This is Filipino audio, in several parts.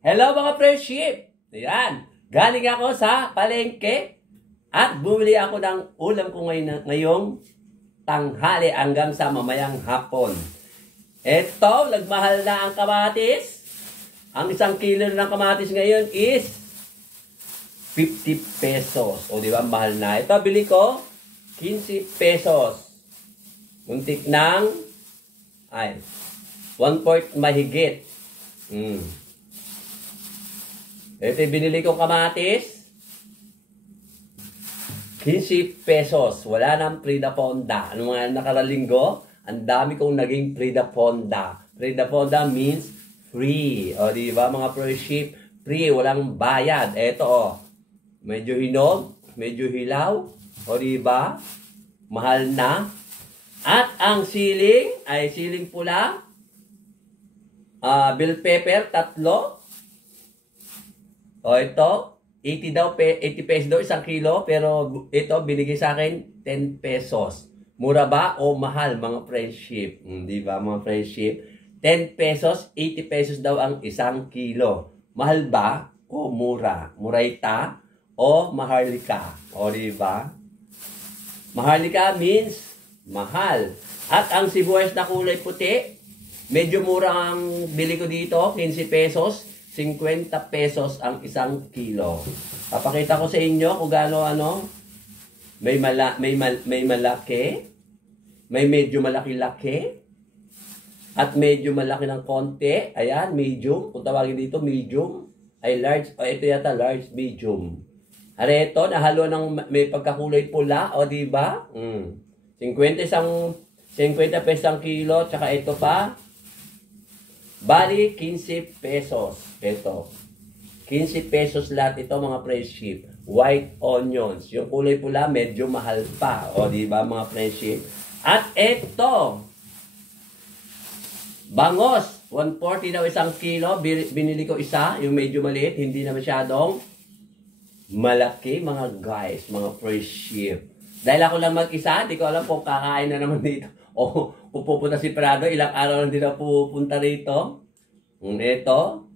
Hello mga friendship! Ayan, galing ako sa palengke at bumili ako ng ulam ko ngayong tanghali hanggang sa mamayang hapon. Eto, nagmahal na ang kamatis. Ang 1 kilo ng kamatis ngayon is 50 pesos. O di ba, mahal na. Ito, bili ko 15 pesos. Muntik ng 1/4 mahigit. Ito yung binili kong kamatis. 15 pesos. Wala nang Prida Fonda. Ano mga nakaralinggo? Ang dami kong naging Prida Fonda. Prida Fonda means free. O diba mga friendship? Free. Walang bayad. Ito o. Medyo hinog. Medyo hilaw. O diba? Mahal na. At ang siling ay siling pula. Bell pepper, 3. O ito, 80 pesos daw 1 kilo, pero ito binigay sa akin 10 pesos. Mura ba o mahal mga friendship? Di ba mga friendship? 10 pesos, 80 pesos daw ang 1 kilo. Mahal ba o mura? Murayta o maharlika? O di ba? Maharlika means mahal. At ang sibuyas na kulay puti, medyo mura ang bili ko dito, 15 pesos. 50 pesos ang 1 kilo. Papakita ko sa inyo kung gaano may malaki, may medyo malaki-laki, at medyo malaki ng konti. Ayan, medium. Kung tawagin dito, medium. Ay large. O ito yata large, medium. Areto, nahalo ng may pagkakulay pula. O diba? 50 pesos ang kilo. Tsaka ito pa. Bali, 15 pesos. Ito. 15 pesos lahat ito mga friendship. White onions. Yung kulay pula, medyo mahal pa. O, di ba mga friendship? At ito. Bangos. 140 daw 1 kilo. Binili ko isa. Yung medyo maliit. Hindi na masyadong malaki mga guys. Mga friendship. Dahil ako lang mag-isa, hindi ko alam kung kakain na naman dito. O kung pupunta si Prado, ilang araw lang din na pupunta rito. Ito,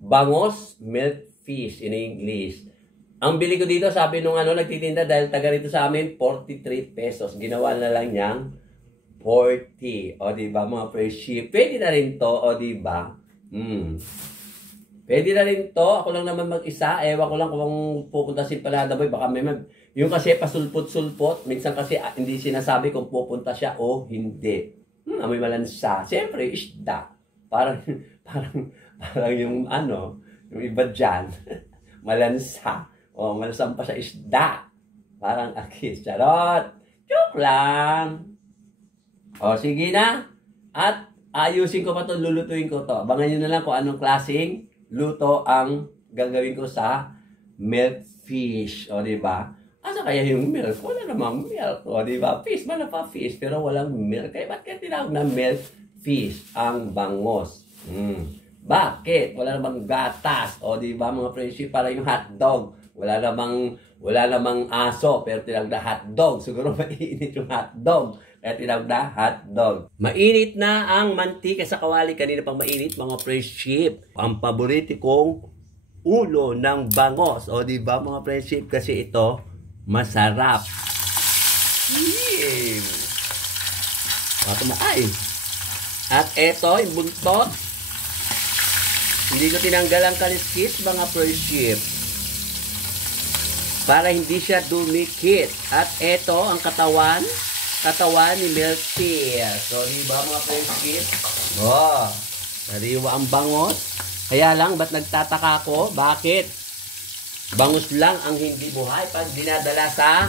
bangos milk fish in English. Ang bili ko dito, sabi nung nagtitinda, dahil taga rito sa amin, 43 pesos. Ginawa na lang niyang 40. O diba mga friendship? Pwede na rin to, o diba? Pwede na rin to. Ako lang naman mag-isa. Ewan ko lang kung pupunta si Palada Boy. Baka may yung kasi pasulpot-sulpot. Minsan kasi hindi sinasabi kung pupunta siya o hindi. Amoy malansa. Siyempre, isda. Parang yung yung iba dyan. Malansa. O, malasan pa sa isda. Parang akis. Charot. Joke lang. O, sige na. At ayusin ko pa ito. Lulutuin ko to. Abangan nyo na lang kung anong klaseng luto ang gagawin ko sa milk fish. O, diba? Asa kaya yung milk? Wala namang milk. O, diba? Fish, man na pa fish, pero walang milk. Kaya ba't kaya tinawag na milk fish ang bangos? Bakit? Wala namang gatas. O, diba mga friendship? Para yung hotdog. Wala namang aso, pero tinawag na hotdog. Siguro mainit yung hotdog. Kaya tinawag na hotdog. Mainit na ang mantika sa kawali. Kanina pang mainit mga friendship. Ang paborito kong ulo ng bangos. O, diba mga friendship? Kasi ito masarap. At eto, yung buntot. Hindi ko tinanggal ang kaliskis, mga friendship. Para hindi siya dumikit. At eto, ang katawan ni milk fish. So, diba mga friendship? Nariwa ang bangos. Kaya lang, ba't nagtataka ko? Bakit? Bangus lang ang hindi buhay pag dinadala sa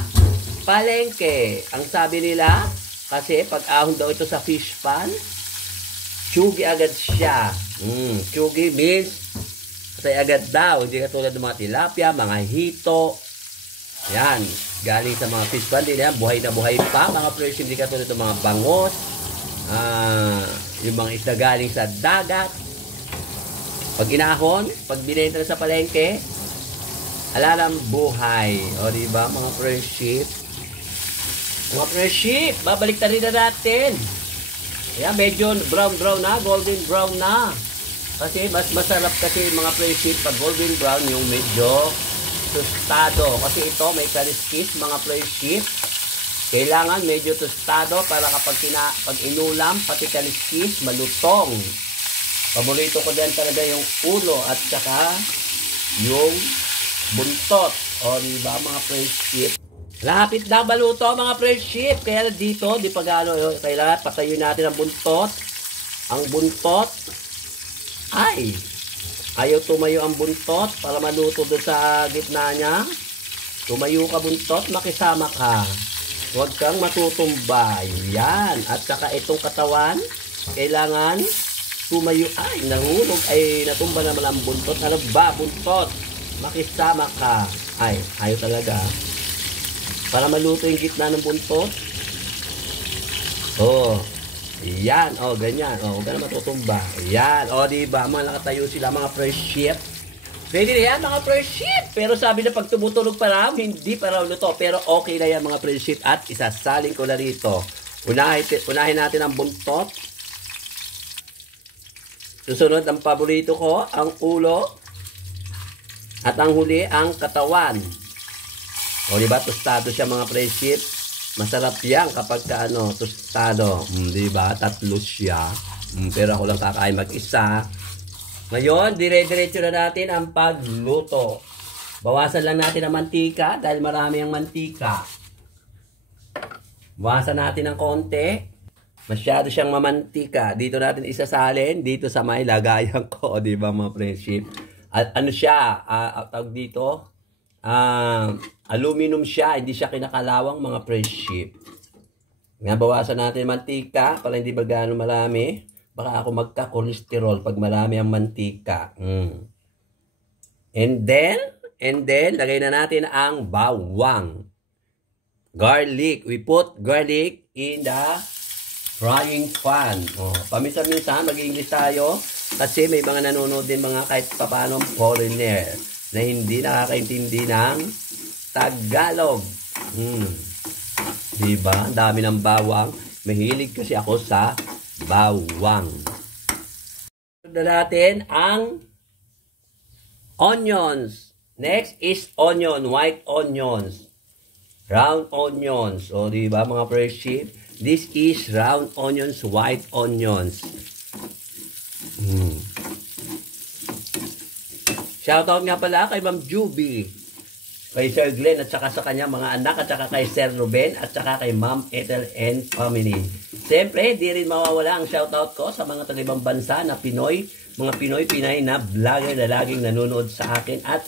palengke. Ang sabi nila, kasi pag ahon daw ito sa fish pan, tsugi agad siya. Tsugi means, patay agad daw. Hindi katulad ng mga tilapia, mga hito. Yan, galing sa mga fish pan. Hindi na yan, buhay na buhay pa. Mga fresh, hindi katulad ng mga bangos. Yung mga isda galing sa dagat. Pag inahon, pag binenta na sa palengke, alalang buhay. O, diba, mga friendship? Mga friendship, babalik na rin na natin. Ayan, medyo brown na, golden brown na. Kasi mas masarap kasi mga friendship pag golden brown yung medyo tostado. Kasi ito may kaliskis mga friendship. Kailangan medyo tostado para kapag pag inulam, pati kaliskis, malutong. Paborito ko din talaga yung ulo at saka yung buntot. O diba mga friendship? Lapit na baluto mga friendship. Kaya dito, di pa gano, kailangan patayin natin ang buntot. Ang buntot ay ayaw tumayo ang buntot para maluto doon sa gitna niya. Tumayo ka buntot, makisama ka. Huwag kang matutumba. Yan. At saka itong katawan, kailangan tumayo. Ay, nahulog. Ay, natumba naman ang buntot. Ano ba, buntot? Makisama ka. Ay, ayaw talaga. Para maluto yung gitna ng buntot. Oh, yan. Oh, ganyan. Oh, huwag ka na matutumba. Yan. Oh, diba? Mga nakatayo sila, mga friendship. Pwede na yan mga friendship. Pero sabi na pag tumutulog pa raw, hindi pa raw luto. Pero okay na yan mga friendship. At isasaling ko na rito. Unahin natin ang buntot. Susunod ang paborito ko, ang ulo. At ang huli, ang katawan. O diba, tostado siya mga friendship. Masarap yan kapag ka, tostado. Diba, tatlo siya. Pero ako lang kakain mag-isa. Ngayon, dire-diretso na natin ang pagluto. Bawasan lang natin ang mantika dahil marami ang mantika. Bawasan natin ng konti. Masyado siyang mamantika. Dito natin isasalin. Dito sa may lagayan ko. Di ba mga friendship? At ano siya? Tawag dito? Aluminum siya. Hindi siya kinakalawang mga friendship. Nga, bawasan natin mantika para hindi ba gaano marami. Baka ako magka-cholesterol pag marami ang mantika. And then, lagay na natin ang bawang. Garlic. We put garlic in the frying pan. Paminsan-minsan, mag-English tayo. Kasi may mga nanonood din mga kahit paano foreigner na hindi nakakaintindi ng Tagalog. Diba? Ang dami ng bawang. Mahilig kasi ako sa bawang. Na natin ang onions. Next is onion, white onions. Round onions. O, diba mga friendship? This is round onions, white onions. Shoutout nga pala kay Ma'am Juby, kay Sir Glenn at saka sa kanya mga anak at saka kay Sir Ruben at saka kay Ma'am Ethel and family. Siyempre, di rin mawawala ang shoutout ko sa mga taga-ibang bansa na Pinoy, mga Pinoy-Pinay na vlogger na laging nanonood sa akin at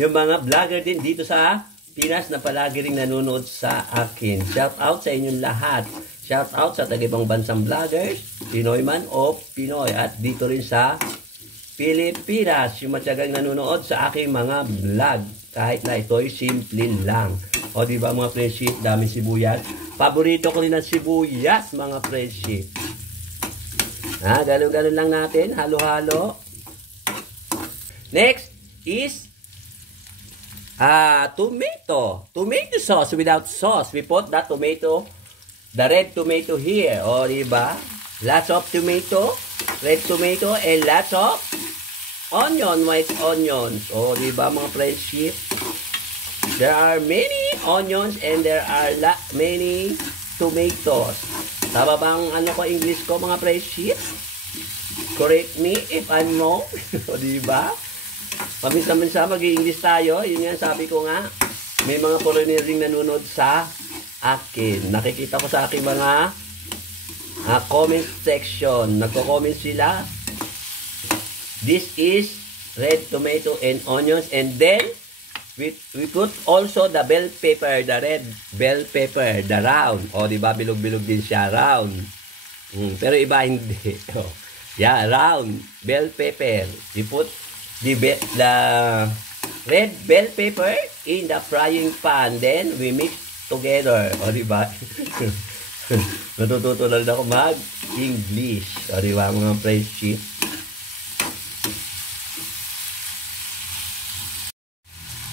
yung mga vlogger din dito sa Pinas na palagi rin nanonood sa akin. Shoutout sa inyong lahat. Shoutout sa taga-ibang bansang vloggers, Pinoy man o Pinoy at dito rin sa Pilipinas, yung matyagang nanonood sa aking mga vlog. Kahit na ito'y simple lang. O diba mga friendship, dami sibuyas. Paborito ko rin ang sibuyas mga friendship. Galon-galon lang natin, halo-halo. Next is tomato. Tomato sauce without sauce. We put that tomato, the red tomato here. O diba? Lots of tomato, red tomato, and lots of onion, white onions. O, diba mga friendship? There are many onions and there are many tomatoes. Tama bang ko English ko mga friendship? Correct me if I'm wrong. O, diba? Paminsan-minsan mag-i-English tayo. Yun yan, sabi ko nga. May mga foreigner ring nanonood sa akin. Nakikita ko sa aking mga comment section. Nagko-comment sila. This is red tomato and onions. And then, we put also the bell pepper, the red bell pepper, the round. O, diba? Bilog-bilog din siya, round. Pero iba hindi. Yeah, round bell pepper. We put the red bell pepper in the frying pan. Then, we mix together. O, diba? Natututo lang ako mag-English. O, diba, mga friendship?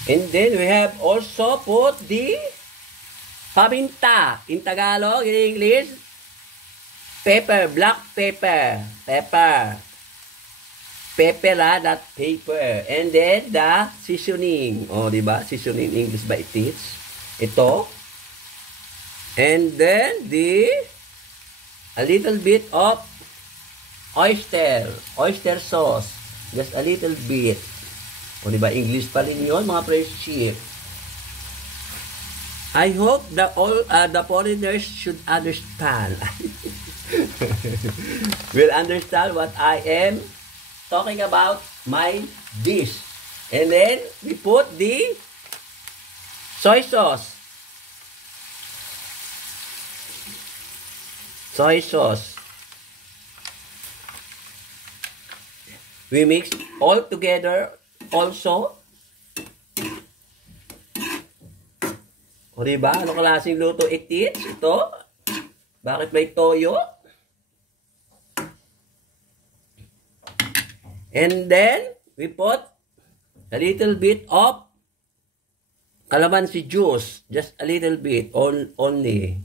And then we have also put the paminta. In Tagalog, in English, pepper, black pepper. Pepper. pepper, not paper. And then, the seasoning. O, diba? Seasoning in English ba it is? Ito. And then, a little bit of oyster sauce. Just a little bit. O, diba? English pa rin yun, mga friendship. I hope that all the foreigners should understand. Will understand what I am talking about my dish. And then we put the soy sauce. Soy sauce. We mix all together also. O diba? Ano klaseng luto it is? Ito? Bakit may toyo? And then, we put a little bit of calamansi juice. Just a little bit only.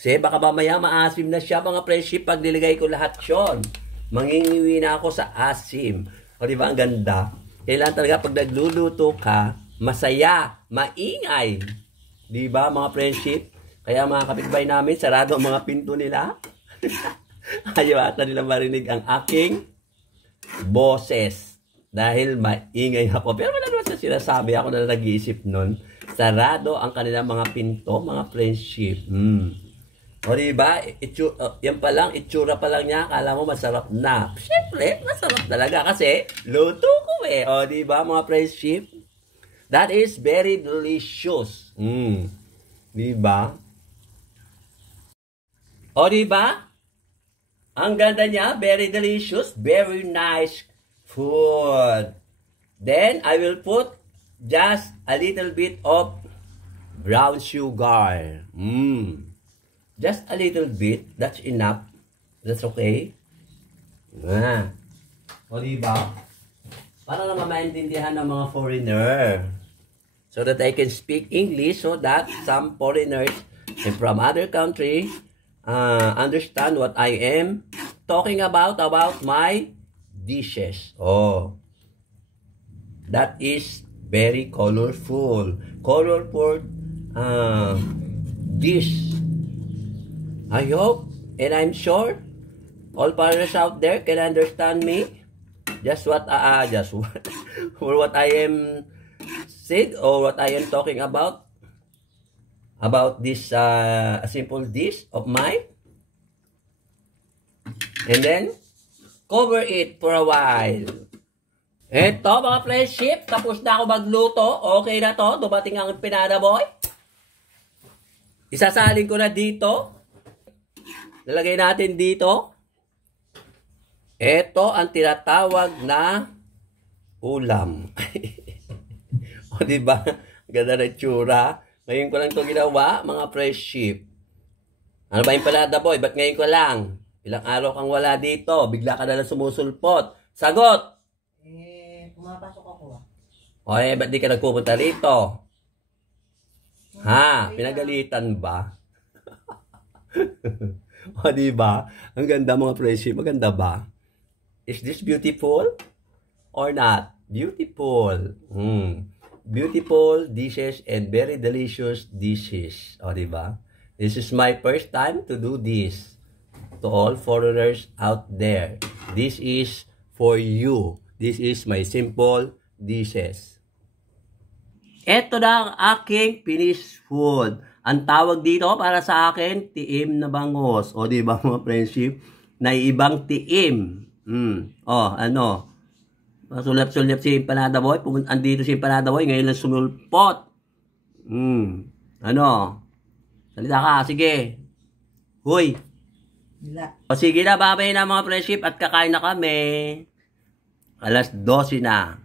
Kasi baka mamaya maasim na siya mga friendship pag nilagay ko lahat yun. Mangingiwi na ako sa asim. O diba? Ang ganda. Kailangan talaga pag nagluluto ka, masaya, maingay. Diba mga friendship? Kaya mga kapitbahay namin, sarado ang mga pinto nila. Ayaw ata nila marinig ang aking boses. Dahil maingay ako. Pero wala naman sa sinasabi. Ako na nag-iisip nun. Sarado ang kanilang mga pinto, mga friendship. O diba? Yan pa lang, itsura pa lang niya. Akala mo masarap na. Siyempre, masarap talaga. Kasi, luto ko eh. O diba mga friendship? That is very delicious. Diba? O diba? Ang ganda niya, very delicious, very nice food. Then I will put just a little bit of brown sugar. Just a little bit, that's enough. That's okay. O diba? Para naman maintindihan ng mga foreigner. So that I can speak English so that some foreigners from other country understand what I am talking about my dishes. Oh, that is very colorful dish. I hope and I'm sure all foreigners out there can understand me. Just what for what I am said or what I am talking about this simple dish of mine. And then cover it for a while. Eto mga friendship, tapos na ako magluto. Okay na to, dumating ang empanada boy. Isasalin ko na dito. Lalagay natin dito. Ito ang tinatawag na ulam. O diba? Ganda na itsura. Ngayon ko lang ito ginawa, mga friendship. Ano ba yung palada boy? Ba't ngayon ko lang? Ilang araw kang wala dito. Bigla ka na lang sumusulpot. Sagot! Pumapasok ako O ba't di ka nagpupunta rito? Ha? Pinagalitan ba? O diba? Ang ganda mga friendship. Maganda ba? Is this beautiful? Or not? Beautiful. Beautiful dishes and very delicious dishes. O, diba? This is my first time to do this. To all foreigners out there. This is for you. This is my simple dishes. Ito na ang aking finished food. Ang tawag dito para sa akin, tiim na bangos. O, diba mga friendship? Naiibang tiim. Ano? Masulat-sulat si Empanada Boy. Andito si Empanada Boy. Ngayon lang sumulpot. Ano? Salita ka. Sige. Huy. O sige na. Babay na mga friendship. At kakain na kami. Alas 12 na.